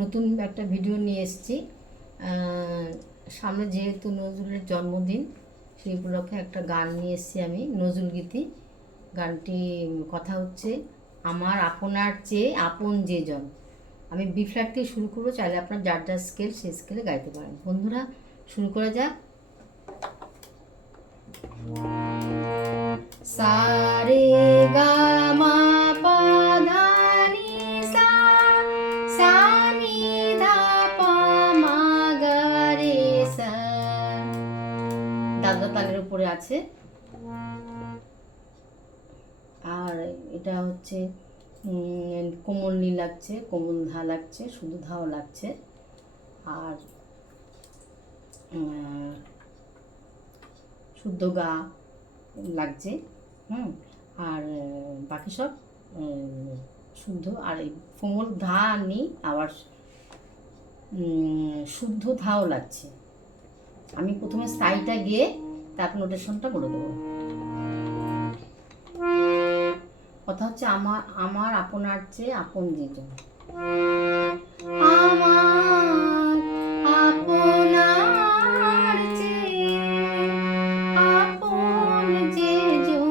নতুন একটা ভিডিও নিয়ে এসেছি। সামনে যেহেতু নজরুলের জন্মদিন, সেই উপলক্ষে একটা গান নিয়ে এসেছি আমি, নজরুল গীতি। গানটি কথা হচ্ছে, আমার আপনার চেয়ে আপন যে জন। আমি বি ফ্ল্যাট থেকে শুরু করবো, চাইলে আপনার যার যার স্কেল সেই স্কেলে গাইতে পারেন। বন্ধুরা, শুরু করা যাক। সারে গা মা পা ধা নি সা, সা নি ধা পা মা গা রে সা। দাদা তালের উপরে আছে। আর এটা হচ্ছে কোমল নি লাগছে, কোমল ধা লাগছে, শুধু ধাও লাগছে। আর শুদ্ধ গা লাগছে। আর বাকি সব শুদ্ধ। আর এই কোমল ধা নি, আবার শুদ্ধ ধাও লাগছে। আমি প্রথমে স্থায়ীটা গিয়ে তারপর নোটেশনটা বলে দেবো। কথা হচ্ছে, আমার আমার আপনার চেয়ে আপন যেজন। আমার আপনার চেয়ে আপন যেজন,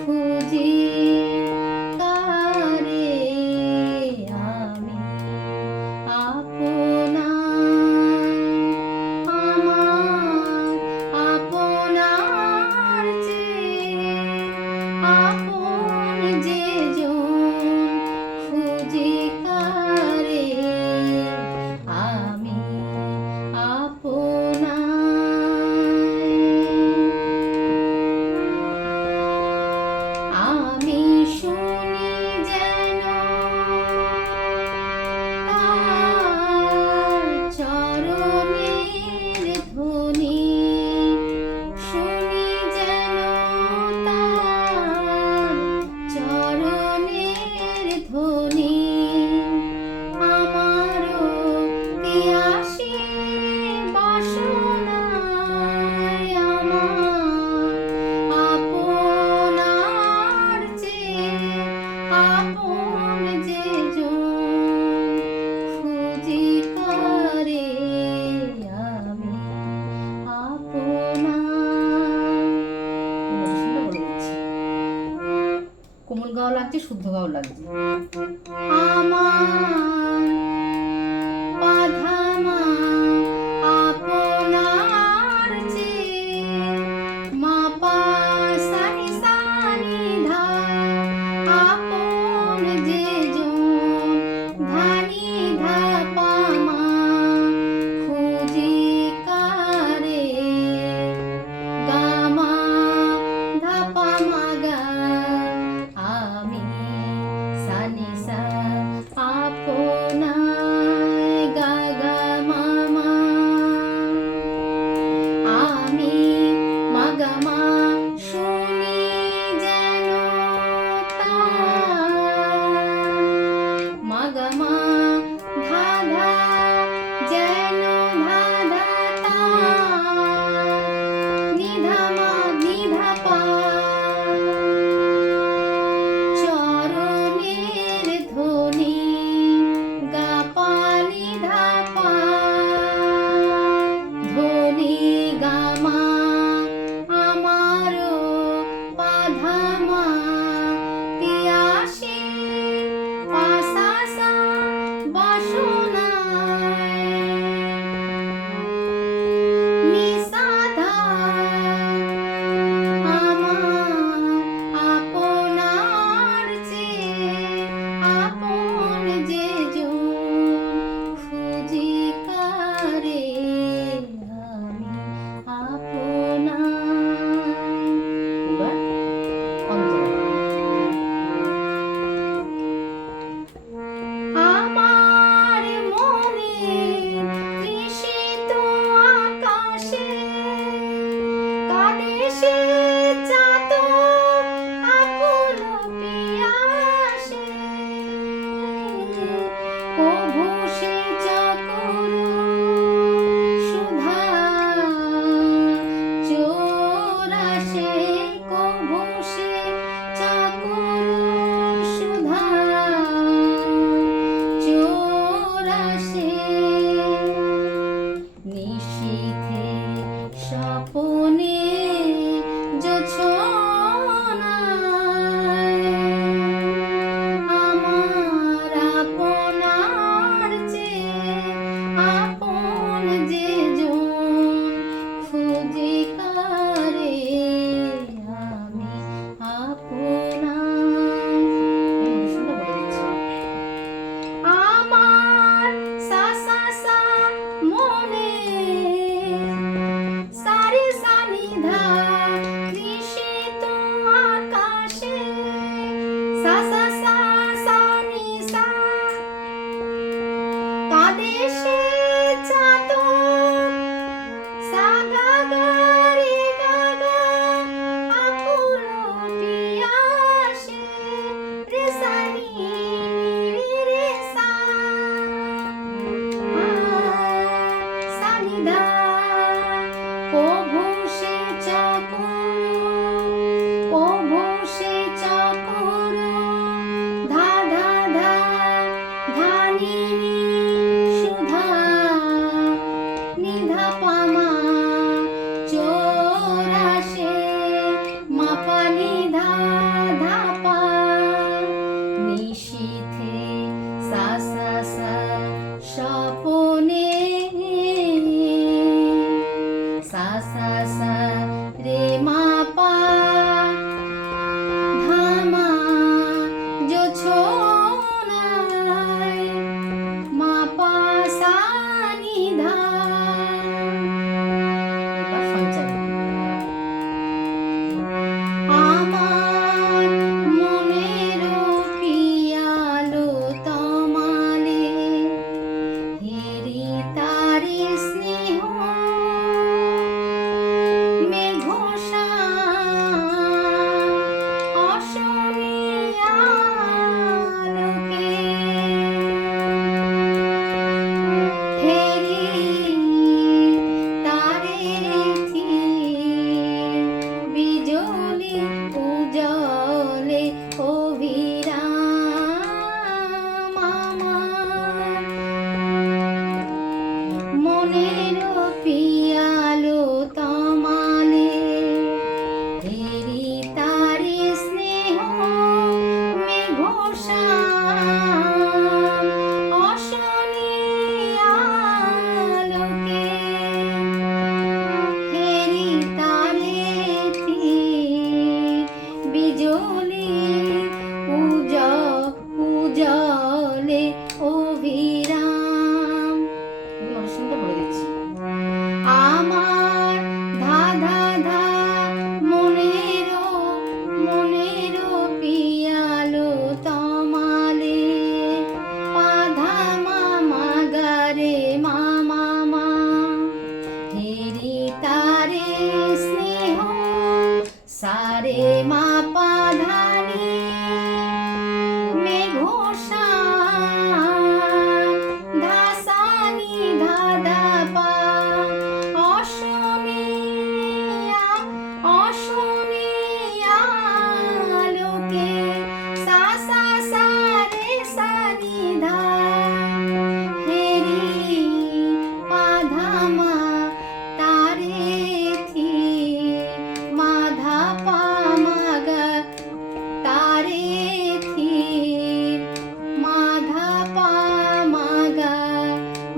খুঁজি কারে আমি আপনার। আমার আপনার চেয়ে আপন যেজন, খুঁজি কারে আমি আপনার। আমি শুনি যেন তার চরণের ধ্বনি, শুনি যেন তার চরণের ধ্বনি। আমারও তিয়াসী বাসনায় আমার আপনার চেয়ে আপন যেজন, খুঁজি কারে আমি আপনার। কোমল গাও লাগছে, শুদ্ধ গাও লাগছে। আমার পাধামা আপনার চেয়ে মা পা সানি সানি ধা, আপন যেজন ধানি ধা পা মা, খুঁজি কারে গা মা ধা পা মা গা আমি সানি সা। এসে চাতক সা গা গা রে গা গা আকুল পিয়াসে রে সা নি রে রে সা সা নি ধা কভু সে চাকর ধা ধা ধা ধা নি নি সুধা নিধা পামা চোরাশে মাপা নিধা ধা পা নিশীথে সা সা সা স্বপনে সা সা সা রে মা পা ধামা জোছনায় মা পা সা নি ধা। এবার সঞ্চারী। আমার মনের পিয়ালো তমালে হেরি তারি স্নেহ মেঘোষা অশনি আলোকে হেরি তারে থি বিজলি উজলে অভিরাম আমার মনের পিয়ালো তমালে হেরি তারি স্নেহ মেঘোষা অশনি আলোকে হেরি তারে থি বিজলি উজলে অভিরাম। আমি অনুষ্ঠানটা বলে দিচ্ছি। আমার ধা ধা ধা মনের পিয়ালো তমালে পা ধা মা মা গা রে মা মা মা হেরি তারে স্নেহ সা রে মা পা ধা নি মেঘোষা ধা সা নি ধা ধা পা অশনি আলোকে সা সা সা রে সা নি ধা হেরি পা ধা মা তারে থি মা ধা পা মা গা তারে থি মা ধা পা মা গা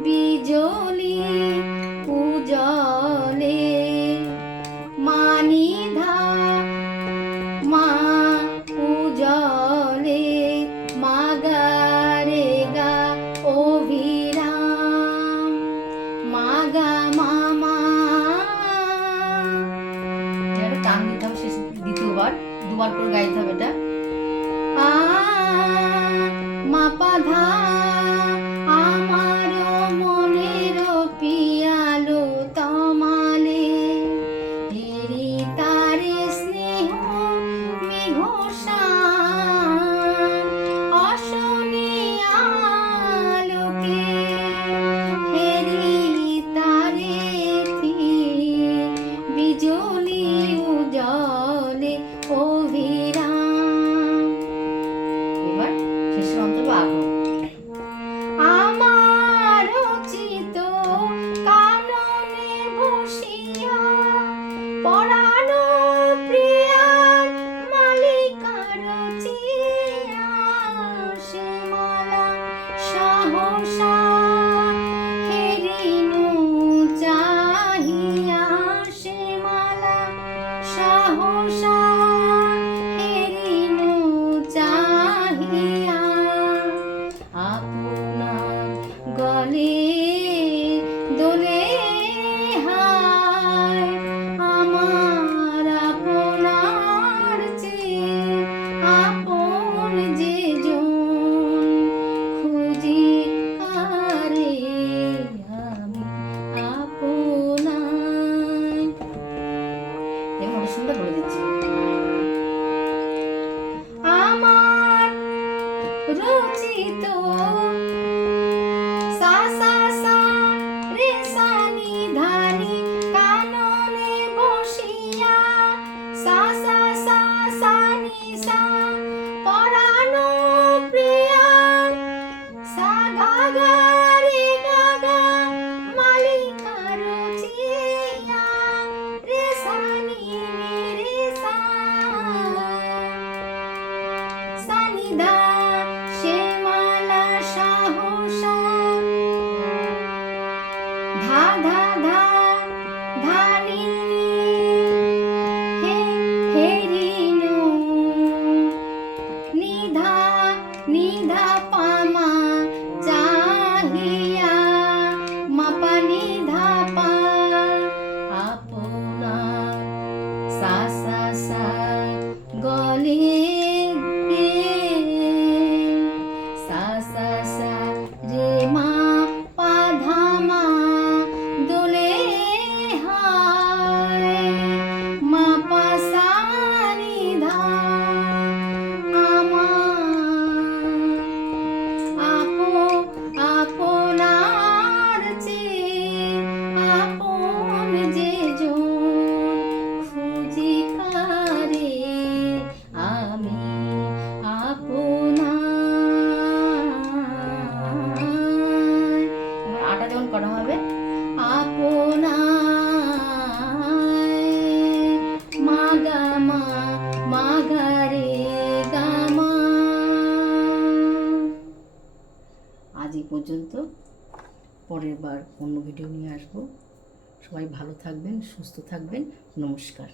বিজলি উজলে মা নিধা মা উজলে মা গা রে গা অভিরাম মা গা মা মা। এটা টান দিতে হবে শেষ দ্বিতীয়বার, দুবার করে গাইতে হবে এটা। আ মা পা ধা আমার মনের পিয়ালো তমালে হেরি তারে স্নেহ মেঘোষা অশনি আলোকে হেরি তারে থি বিজলি উজলে অভিরাম। এবার শেষের অন্তর আগ্রহ। আমার চিত কাননে বসিয়া পরানো প্রিয়ার মালিকার চিয়া সে মালা সাহসা হেরিনু চাহিয়া সে মালা সাহসা হেরিনু চাহিয়া আপনার গলে দোলে হায় আমার আপনার চেয়ে আপন যে জন খুঁজি কারে আহিয়া মাপানি ধাপা আপনার সা সা সা গলে সা সা সা রে মা পা ধা মা দোলে হায় মা পা সা নি ধা আপনার চেয়ে আপন যে জন খুঁজি কারে আমি আপনার। এবার আটা যখন করা হবে আপনার মা গা মা গা রে গা মা। আজ এই পর্যন্ত, পরের বার অন্য ভিডিও নিয়ে আসবো। সবাই ভালো থাকবেন, সুস্থ থাকবেন। নমস্কার।